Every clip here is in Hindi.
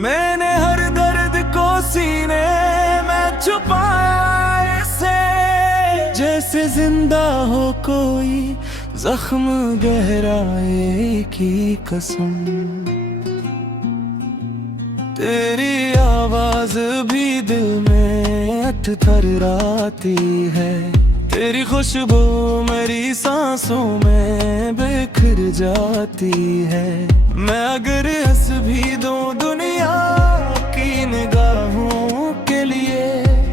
मैंने हर दर्द को सीने में छुपाया ऐसे, जैसे जिंदा हो कोई जख्म गहराए की कसम। तेरी आवाज भी दिल में थरथराती है, तेरी खुशबू मेरी सांसों में बिखर जाती है। मैं अगर हंस भी दूं दुनिया की निगाहों के लिए,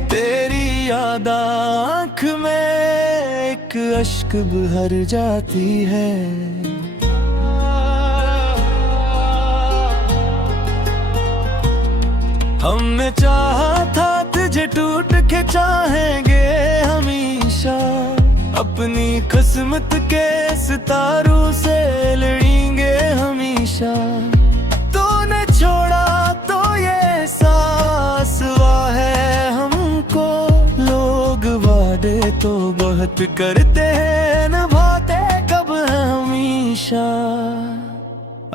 तेरी याद आँख में एक अश्क भर जाती है। हमने चाहा था तुझे टूट के चाहेंगे हमेशा, अपनी किस्मत के सितारों से लड़ेंगे हमेशा। तूने छोड़ा तो ये एहसास हुआ है हमको, लोग वादे तो बहुत करते हैं निभाते कब है हमेशा।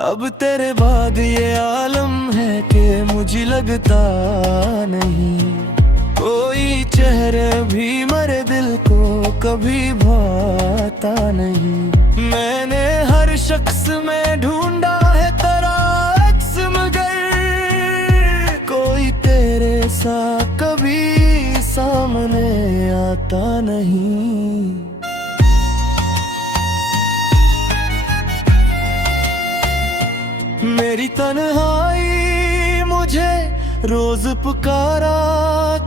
अब तेरे बाद ये आलम है कि मुझे लगता नहीं, कोई चेहरे भी मेरे दिल को कभी भाता नहीं। मैंने हर शख्स में ढूंढा है तेरा अक्स, मगर कोई तेरे सा कभी सामने आता नहीं। मेरी तन्हाई मुझे रोज पुकारा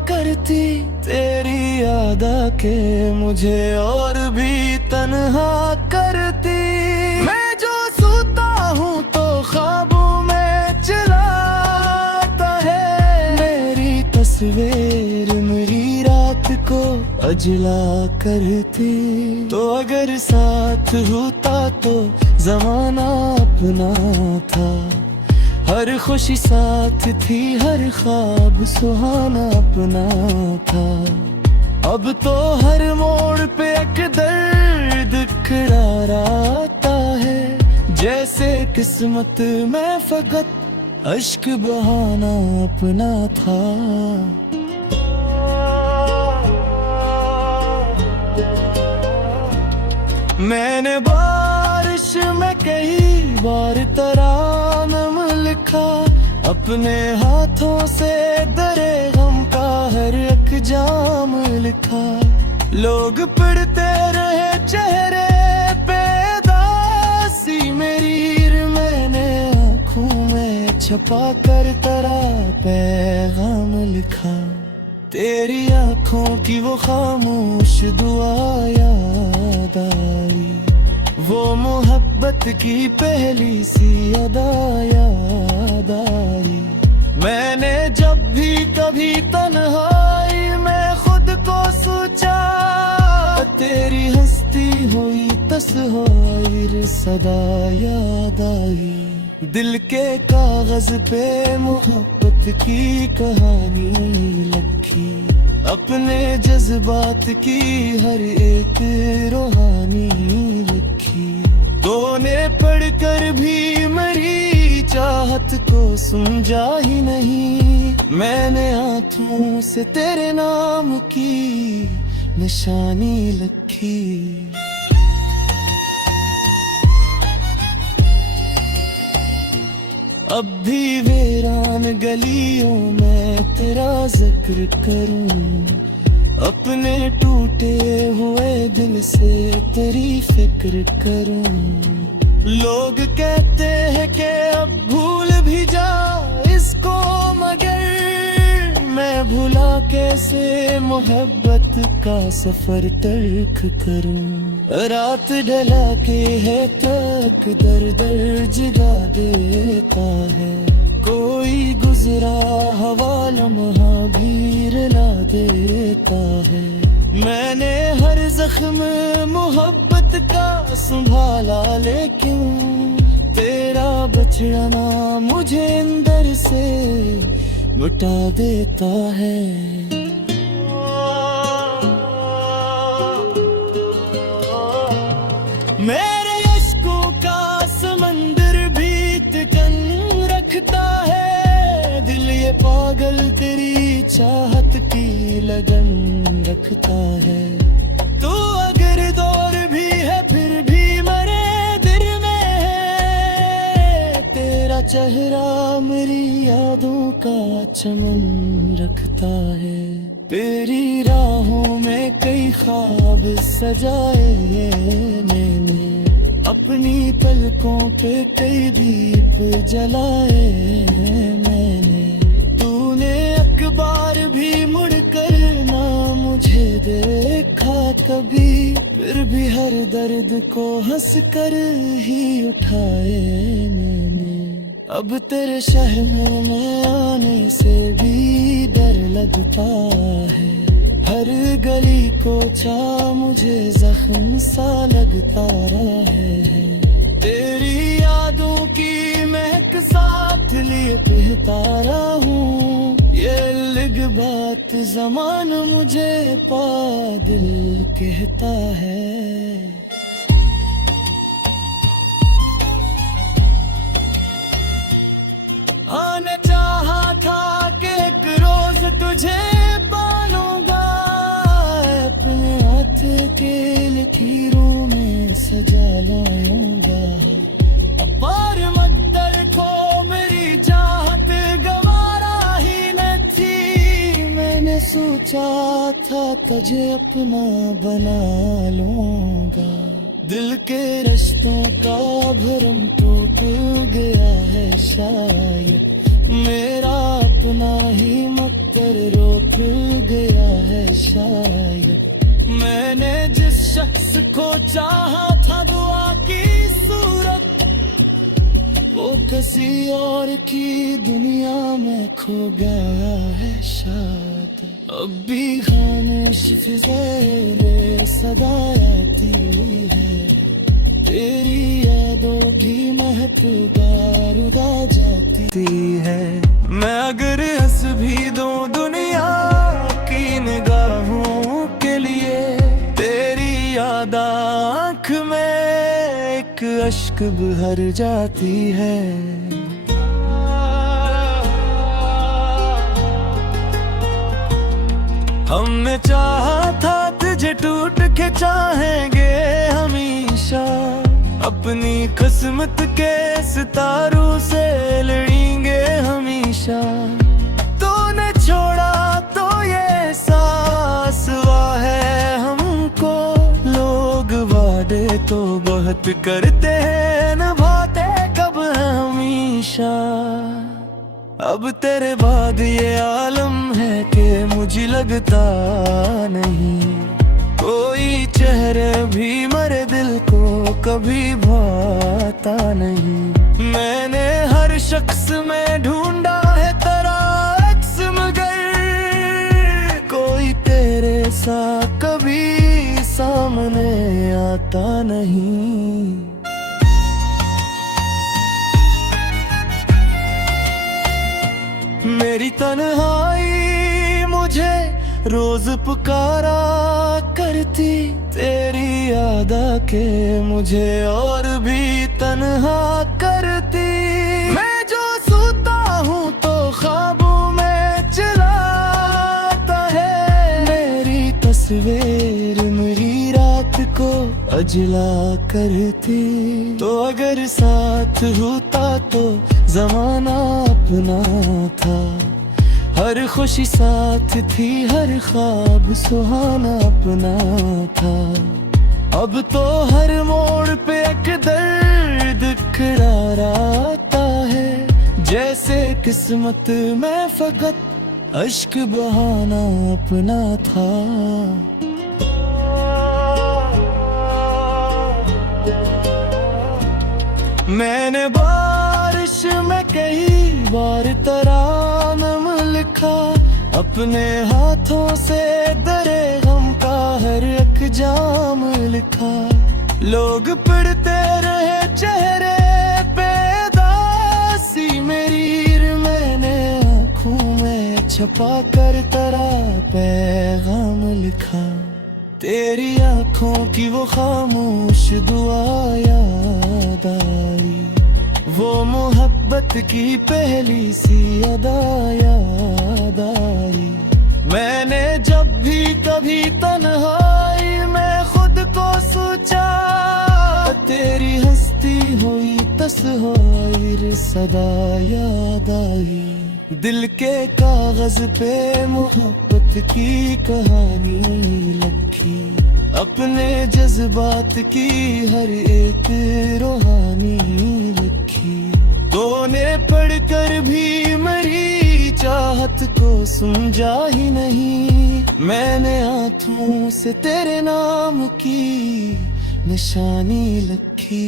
करती, तेरी याद आके मुझे और भी तन्हा करती। मैं जो सोता हूँ तो ख्वाबों में चिल्लाता है, मेरी तस्वीर मेरी रात को अजला करती। तो अगर साथ होता तो जमाना अपना था, हर खुशी साथ थी हर ख्वाब सुहाना अपना था। अब तो हर मोड़ पे एक दर्द खड़ा आता है, जैसे किस्मत में फकत अश्क बहाना अपना था। मैंने बारिश में कई बार तरानम लिखा, अपने हाथों से दरे गम का हर एक जाम लिखा। लोग पढ़ते रहे चेहरे पे दासी मेरी, मैंने आँखों में छपा कर तेरा पैगाम लिखा। तेरी आँखों की वो खामोश दुआ याद आई, वो मोहब्बत की पहली सी अदा याद आई। मैंने जब भी कभी तन्हाई में खुद को सोचा, तेरी हस्ती हुई तस्वीर सदा याद आई। दिल के कागज पे मोहब्बत की कहानी लिखी, अपने जज्बात की हर एक रूहानी लिखी। तूने पढ़कर भी मेरी चाहत को समझा ही नहीं, मैंने हाथों से तेरे नाम की निशानी लिखी। अब भी वीरान गलियों में तेरा जिक्र करूं, अपने टूटे हुए दिल से तेरी फिक्र करूं। लोग कहते हैं कि अब भूल भी जा इसको, मगर मैं भूला कैसे मोहब्बत का सफर तर्क करूं। रात ढला के है तक दर दर जगा देता है, कोई गुजरा हवा लम्हा भी रुला देता है। मैंने हर जख्म मोहब्बत का संभाला, लेकिन तेरा बचड़ना मुझे अंदर से लुटा देता है। मेरे अश्कों का समंदर भी तिकन रखता है, पागल तेरी चाहत की लगन रखता है। तू अगर दूर भी है फिर भी मेरे दिल में है। तेरा चेहरा मेरी यादों का चमन रखता है। तेरी राहों में कई ख्वाब सजाए मैंने, अपनी पलकों पे कई दीप जलाए मैंने। तूने अखबार भी मुड़कर ना मुझे देखा कभी, फिर भी हर दर्द को हंस कर ही उठाए मैंने। अब तेरे शहर में मैं आने से भी डर लगता है। हर गली को चा मुझे जख्म सा लगता रहे। तेरी यादों की महक साथ लिए बहता रहूं, ये अलग बात ज़माना मुझे पादिल कहता है। आने चाहा था कि एक रोज तुझे पालूंगा, अपने हाथ के लकीरों में सजा लाऊंगा। अपार मकदर को मेरी चाहत गवारा ही न थी। मैंने सोचा था तुझे अपना बना लूंगा। दिल के रिश्तों का भरम टूट गया है शायद, मेरा अपना ही मकदर रोक गया है शायद। मैंने जिस शख्स को चाहा था दुआ की सूरत, वो किसी और की दुनिया में खो गया है शायद। अब भी खानिश फिज़ेरे सदा आती है, तेरी यादों की महक बारूदा जाती है। मैं अगर हंस भी दूं दुनिया की निगाहों के लिए, तेरी याद आँख में एक अश्क भर जाती है। हमने चाहा था तुझे टूट के चाहेंगे हमेशा, अपनी किस्मत के सितारों से लड़ेंगे हमेशा। तूने छोड़ा तो ये एहसास हुआ है हमको, लोग वादे तो बहुत करते हैं निभाते कब है हमेशा। अब तेरे बाद ये आलम है कि मुझे लगता नहीं, कोई चेहरे भी मेरे दिल को कभी भाता नहीं। मैंने हर शख्स में ढूंढा है तेरा अक्स, मगर कोई तेरे सा कभी सामने आता नहीं। मेरी तन्हाई मुझे रोज पुकारा करती, तेरी याद आके मुझे और भी तन्हा करती। मैं जो सोता हूँ तो ख्वाबों में चिल्लाता है, मेरी तस्वीर मेरी रात को अजला करती। तो अगर साथ होता तो ज़माना अपना था, हर खुशी साथ थी, हर ख्वाब सुहाना अपना था। अब तो हर मोड़ पे एक दर्द खड़ा रहता है, जैसे किस्मत में फकत अश्क बहाना अपना था। मैंने बारिश में कई बार तरानम लिखा, अपने हाथों से दरे गम का हर एक जाम लिखा। लोग पढ़ते रहे चेहरे पे दासी मेरी, मैंने आँखों में छपा कर तेरा पैगाम लिखा। तेरी आँखों की वो खामोश दुआ याद आई, वो मोहब्बत की पहली सी अदा याद मैंने जब भी कभी तन्हाई में खुद को सोचा, तेरी हस्ती हुई तस्वीर सदा याद आई। दिल के कागज पे मोहब्बत की कहानी लिखी, अपने जज्बात की हर एक रूहानी लिखी। तूने पढ़कर भी मेरी चाहत को समझा ही नहीं, मैंने हाथों से तेरे नाम की निशानी लिखी।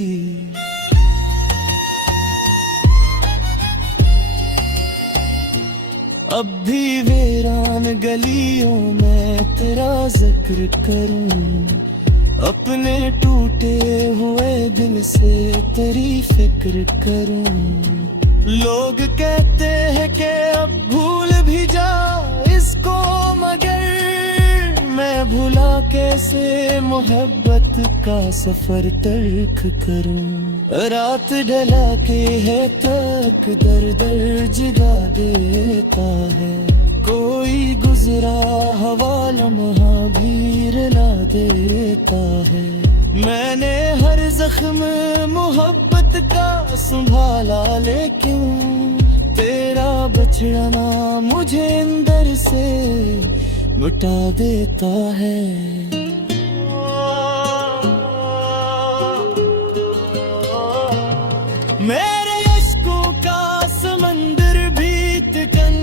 अब भी वीरान गलियों में तेरा जिक्र करूं, अपने टूटे हुए दिल से तेरी फिक्र करूं। लोग कहते हैं कि अब भूल भी जा इसको, मगर मैं भूला कैसे मोहब्बत का सफर तर्क करूं। रात ढला के है तक दर दर जगा देता है, कोई गुजरा हवा लम्हा भी रुला देता है। मैंने हर जख्म मोहब्बत का संभाला, लेकिन तेरा बछड़ना मुझे अंदर से मिटा देता है। मेरे इश्कों का समंदर भी तिकन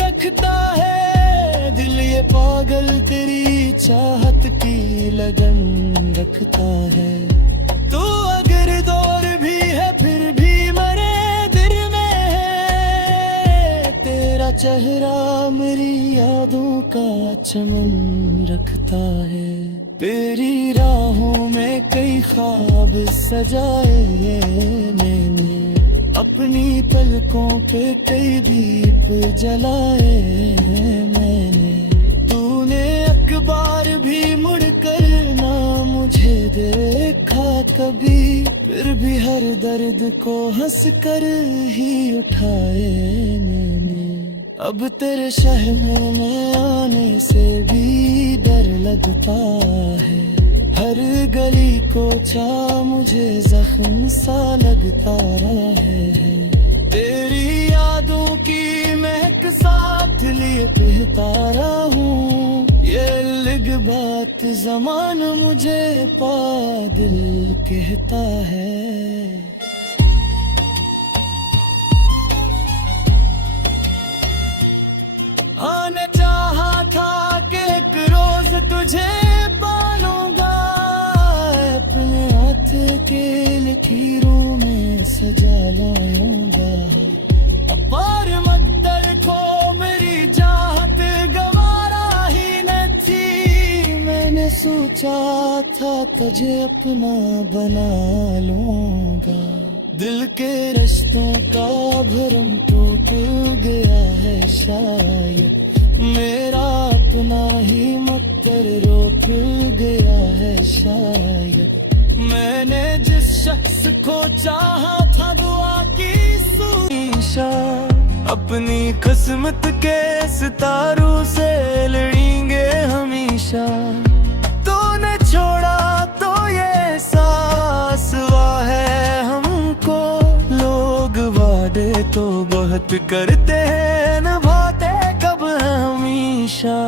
रखता है, दिल ये पागल तेरी चाहत की लगन रखता है। तू अगर दौर भी है फिर भी मरे दिल में है, तेरा चेहरा मेरी यादों का चमन रखता है। तेरी राहों में कई ख्वाब सजाए मैंने, अपनी पलकों पे कई दीप जलाए मैंने। तूने अखबार भी मुड़कर ना मुझे देखा कभी, फिर भी हर दर्द को हंस कर ही उठाए मैंने। अब तेरे शहर में आने से भी डर लगता है, हर गली को चा मुझे जख्म सा लगता है। तेरी यादों की महक साथ लिए बहता रहूं, ये अलग बात ज़मान मुझे पादिल कहता है। आने चाहा था कि एक रोज तुझे पालूंगा, अपने हाथ के लकीरों में सजा लाऊंगा। अपार मकदर को मेरी चाहत गवारा ही न थी, मैंने सोचा था तुझे अपना बना लूंगा। दिल के रिश्तों का भरम टूट गया है शायद, मेरा अपना ही मकदर रोक गया है शायद। मैंने जिस शख्स को चाहा था दुआ की सूशा, अपनी किस्मत के सितारों से लड़ेंगे हमेशा। तूने छोड़ा तो ये एहसास हुआ है हमको, लोग वादे तो बहुत करते हैं निभाते कब हमेशा।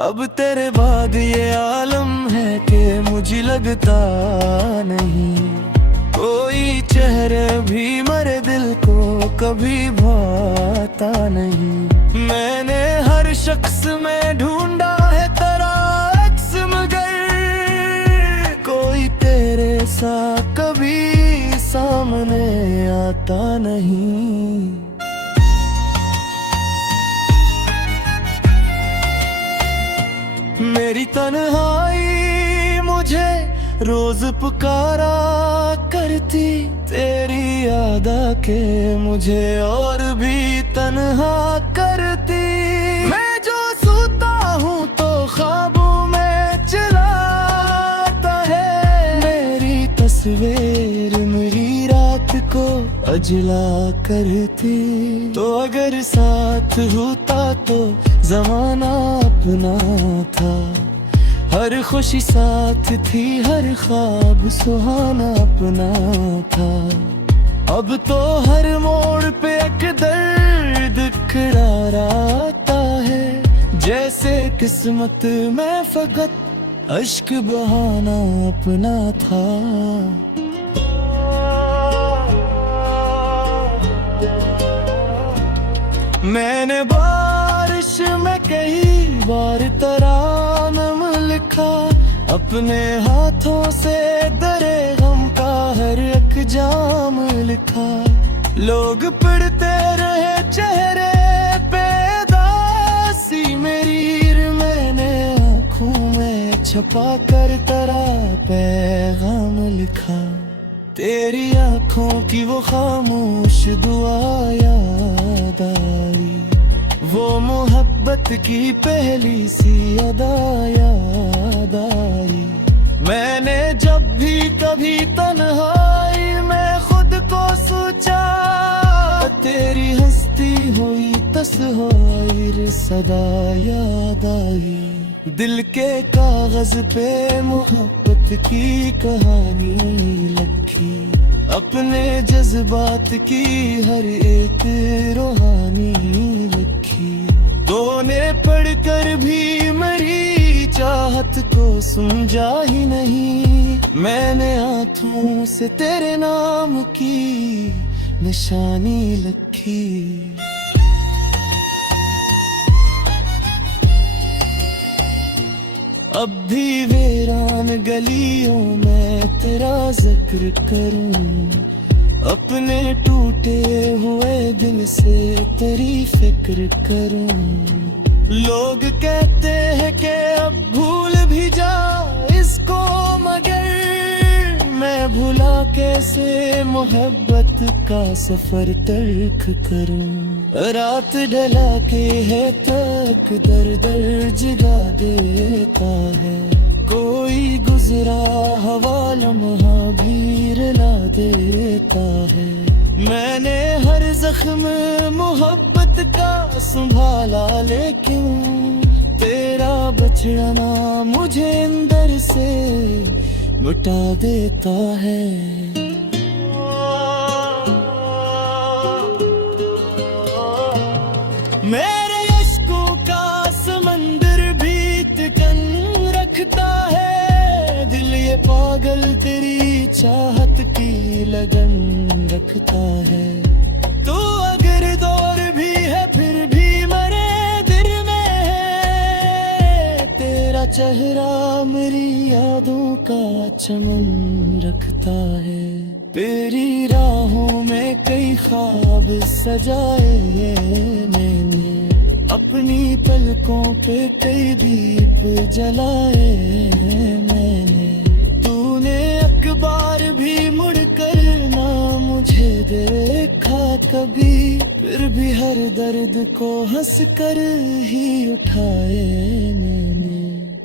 अब तेरे बाद ये आलम है कि मुझे लगता नहीं, कोई चेहरे भी मेरे दिल को कभी भाता नहीं। मैंने हर शख्स में ढूंढा है तेरा अक्स, मगर कोई तेरे सा कभी सामने आता नहीं। मेरी तन्हाई मुझे रोज पुकारा करती, तेरी याद आके मुझे और भी तन्हा करती। मैं जो सोता हूँ तो ख्वाबों में चलाता है, मेरी तस्वीर मेरी रात को अजला करती। तो अगर साथ होता तो जमाना अपना था, हर खुशी साथ थी, हर ख्वाब सुहाना अपना था। अब तो हर मोड़ पे एक दर्द करारा आता है, जैसे किस्मत में फकत अश्क बहाना अपना था। मैंने बारिश में कई बार तरानम लिखा, अपने हाथों से दरे गम का हर एक जाम लिखा। लोग पढ़ते रहे चेहरे पे दासी मेरी, मैंने आँखों में छुपा कर तेरा पैगाम लिखा। तेरी आँखों की वो खामोश दुआ याद आई, वो मोहब्बत की पहली सी अदा याद आई। मैंने जब भी कभी तन्हाई में खुद को सोचा, तेरी हस्ती हुई तस्वीर सदा याद आई। दिल के कागज पे मोहब्बत की कहानी लिखी, अपने जज्बात की हर एक रूहानी लिखी। तूने पढ़कर भी मेरी चाहत को समझा ही नहीं, मैंने हाथों से तेरे नाम की निशानी लिखी। अब भी वीरान गलियों में तेरा जिक्र करूं, अपने टूटे हुए दिल से तेरी फिक्र करूं। लोग कहते हैं कि अब भूल भी जा इसको, मगर मैं भुला कैसे मोहब्बत का सफर तर्क करूं। रात ढला के है तक दर दर जगा देता है, कोई गुजरा हवा लम्हा भी रुला देता है। मैंने हर जख्म मोहब्बत का संभाला, लेकिन तेरा बछड़ना मुझे अंदर से मिटा देता है। मेरे इश्कों का समंदर भी तिकन रखता है, दिल ये पागल तेरी चाहत की लगन रखता है। तू अगर दौर भी है फिर भी मेरे दिल में है, तेरा चेहरा मेरी यादों का चमन रखता है। तेरी राहों में कई ख्वाब सजाए मैंने, अपनी पलकों पे कई दीप जलाए मैंने। तूने अखबार भी मुड़कर ना मुझे देखा कभी, फिर भी हर दर्द को हंस कर ही उठाए मैंने।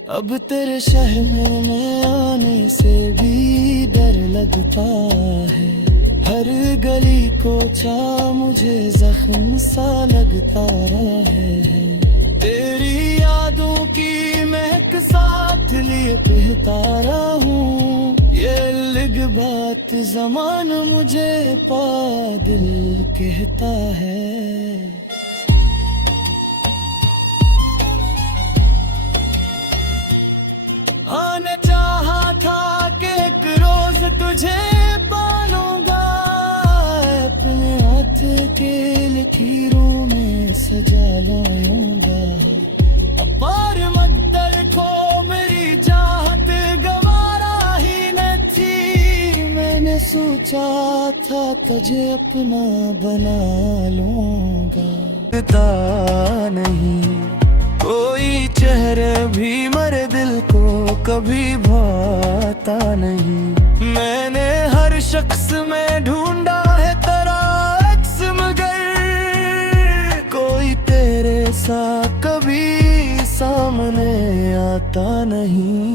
अब तेरे शहर में आने से भी डर लगता है, हर गली को चा मुझे जख्म सा लगता है। तेरी यादों की महक साथ लिए बहता रहूं, ये अलग बात ज़माना मुझे पागल कहता है। आने चाहा था कि एक रोज तुझे पालूंगा, अपने हाथ के लकीरों में सजा लाऊंगा। अपार मकदर को मेरी चाहत गवारा ही न थी, मैंने सोचा था तुझे अपना बना लूंगा। पता नहीं कोई चेहरे भी मेरे दिल को कभी भाता नहीं, मैंने हर शख्स में ढूंढा है तेरा अक्स, मगर कोई तेरे सा कभी सामने आता नहीं।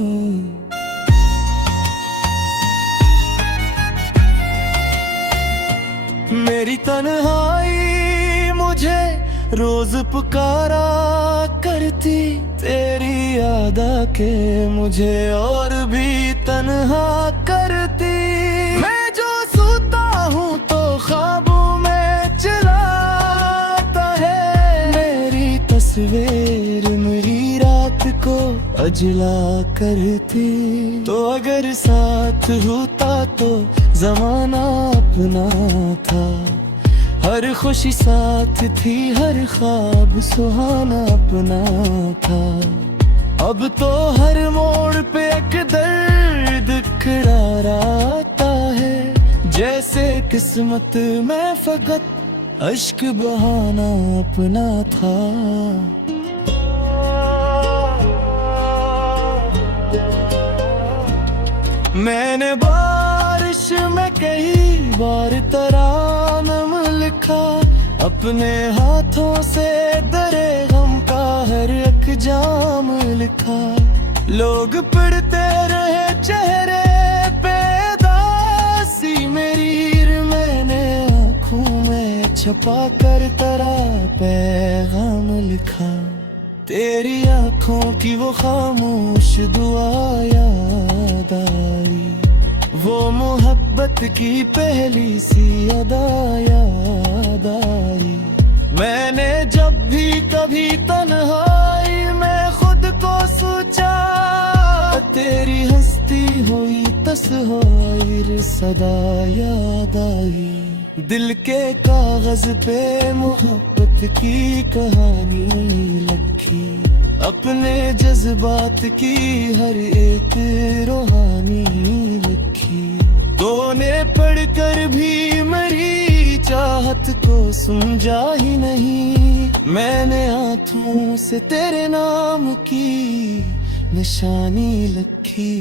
मेरी तन्हाई मुझे रोज पुकारा करती तेरी याद आके मुझे और भी तन्हा करती। मैं जो सोता हूँ तो ख्वाबों में चिल्लाता है, मेरी तस्वीर मेरी रात को अजला करती। तो अगर साथ होता तो जमाना अपना था, हर खुशी साथ थी, हर ख्वाब सुहाना अपना था। अब तो हर मोड़ पे एक दर्द खड़ा आता है, जैसे किस्मत में फकत अश्क बहाना अपना था। मैंने बारिश में कई बार तरानम लिखा, अपने हाथों से दरे गम का हर एक जाम लिखा। लोग पढ़ते रहे चेहरे पे दासी मेरी, मैंने आँखों में छुपा कर तेरा पैगाम लिखा। तेरी आँखों की वो खामोश दुआ याद आई, वो मोहब्बत की पहली सी अदा याद आई। मैंने जब भी कभी तन्हाई में खुद को सोचा, तेरी हस्ती हुई तस्वीर सदा याद आई। दिल के कागज पे मोहब्बत की कहानी लिखी, अपने जज्बात की हर एक रूहानी लिखी। तूने पढ़कर भी मेरी चाहत को समझा ही नहीं, मैंने हाथों से तेरे नाम की निशानी लिखी।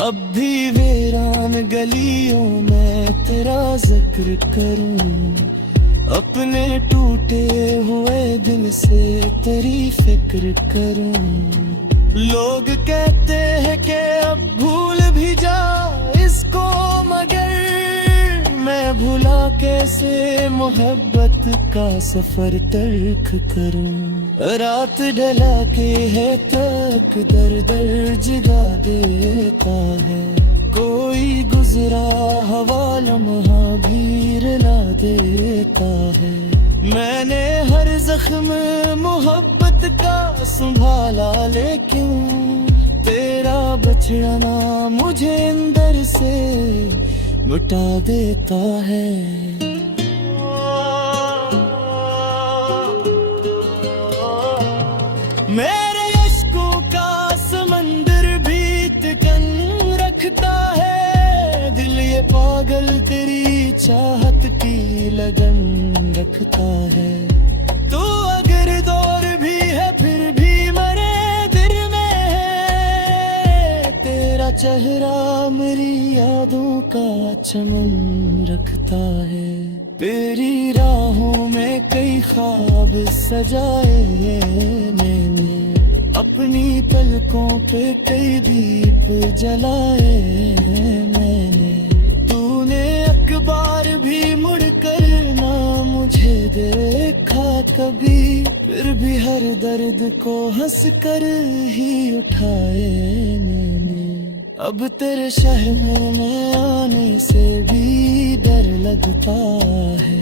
अब भी वीरान गलियों में तेरा जिक्र करूं, अपने टूटे हुए दिल से तेरी फिक्र करूं। लोग कहते हैं कि अब भूल भी जा इसको, मगर मैं भुला कैसे मोहब्बत का सफर तर्क करूं। रात ढला के है तक दर दर जगा देता है, कोई गुजरा हवा लम्हा भी रुला देता है। मैंने हर जख्म मोहब्बत का संभाला, लेकिन तेरा बछड़ना मुझे अंदर से मिटा देता है। मेरे अश्कों का समंदर भी तकन रखता है, दिल ये पागल तेरी चाहत की लगन रखता है। तू अगर दौर भी है फिर भी मेरे दिल में है, तेरा चेहरा मेरी यादों का चमन रखता है। तेरी राहों में कई ख्वाब सजाए हैं मैंने, अपनी पलकों पे कई दीप जलाए हैं मैंने। तूने अखबार भी मुड़कर ना मुझे देखा कभी, फिर भी हर दर्द को हंस कर ही उठाए मैंने। अब तेरे शहर में आने से भी डर लगता है,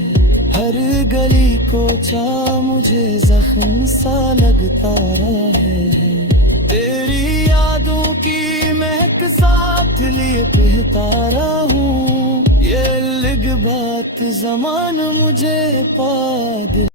हर गली को चा मुझे जख्म सा लगता है। तेरी यादों की महक साथ लिए बहता रहूं, ये अलग बात ज़माना मुझे पा दे।